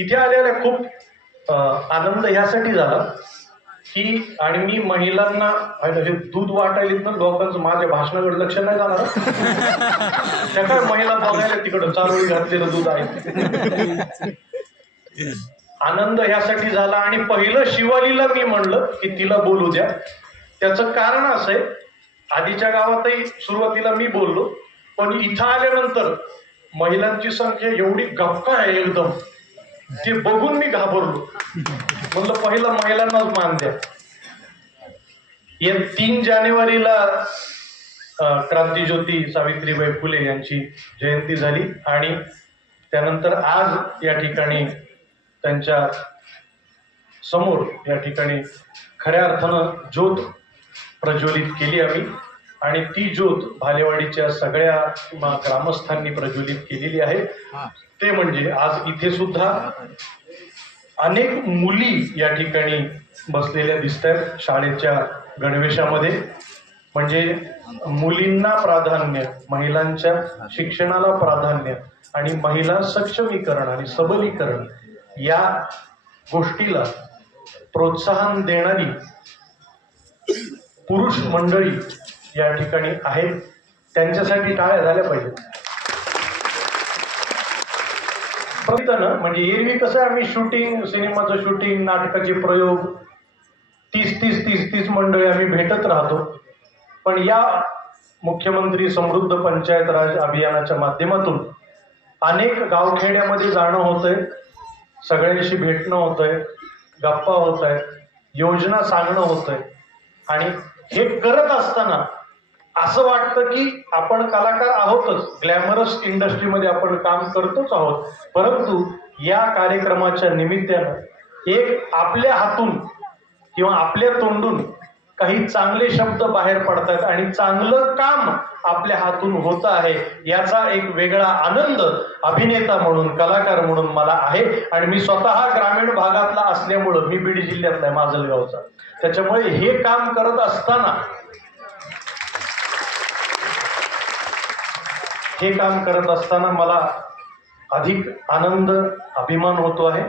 इथे आलेला खूप आनंद ह्यासाठी झाला की, आणि मी महिलांना हे दूध वाटायला लोकांचं माझ्या भाषणाकडे लक्ष नाही जाणार. त्या काय महिला बघायला तिकडं चारोळी घातलेलं दूध आहे. आनंद ह्यासाठी झाला आणि पहिलं शिवालीला मी म्हणलं की तिला बोलू द्या. त्याचं कारण असं आहे, आधीच्या गावातही सुरुवातीला मी बोललो, पण इथं आल्यानंतर महिलांची संख्या एवढी गप्पा आहे एकदम, ते बघून मी घाबरलो. म्हणलं पहिलं महिलांनाच मान द्या. या 3 जानेवारीला क्रांतीज्योती सावित्रीबाई फुले यांची जयंती झाली आणि त्यानंतर आज या ठिकाणी त्यांच्या समोर या ठिकाणी खऱ्या अर्थानं ज्योत प्रज्वलित केली आम्ही, आणि ती ज्योत भालेवाडीच्या सगळ्या ग्रामस्थांनी प्रज्वलित केलेली आहे. ते म्हणजे आज इथे सुद्धा अनेक मुली या ठिकाणी बसलेल्या दिसत आहेत शाळेच्या गणवेशामध्ये. म्हणजे मुलींना प्राधान्य, महिलांच्या शिक्षणाला प्राधान्य आणि महिला सक्षमीकरण आणि सबलीकरण या गोष्टीला प्रोत्साहन देणारी पुरुष मंडळी या ठिकाणी आहेत. त्यांच्यासाठी टाळ्या झाल्या पाहिजेत. म्हणजे एरवी कसं आम्ही शूटिंग, सिनेमाचं शूटिंग, नाटकाचे प्रयोग 30 मंडळी आम्ही भेटत राहतो. पण या मुख्यमंत्री समृद्ध पंचायत राज अभियानाच्या माध्यमातून अनेक गावखेड्यामध्ये जाणं होतंय, सगळ्यांशी भेटणं होतंय, गप्पा होत आहेत, योजना सांगणं होतंय. आणि हे करत असताना असं वाटतं की आपण कलाकार आहोतच, ग्लॅमरस इंडस्ट्रीमध्ये आपण काम करतोच आहोत, परंतु या कार्यक्रमाच्या निमित्तानं एक आपल्या हातून किंवा आपल्या तोंडून काही चांगले शब्द बाहेर पडतात आणि चांगलं काम आपल्या हातून होत आहे, याचा एक वेगळा आनंद अभिनेता म्हणून, कलाकार म्हणून मला आहे. आणि मी स्वतः ग्रामीण भागातला असल्यामुळं, मी बीड जिल्ह्यातला आहे, माजलगावचा, त्याच्यामुळे हे काम करत असताना मला अधिक आनंद, अभिमान होतो आहे.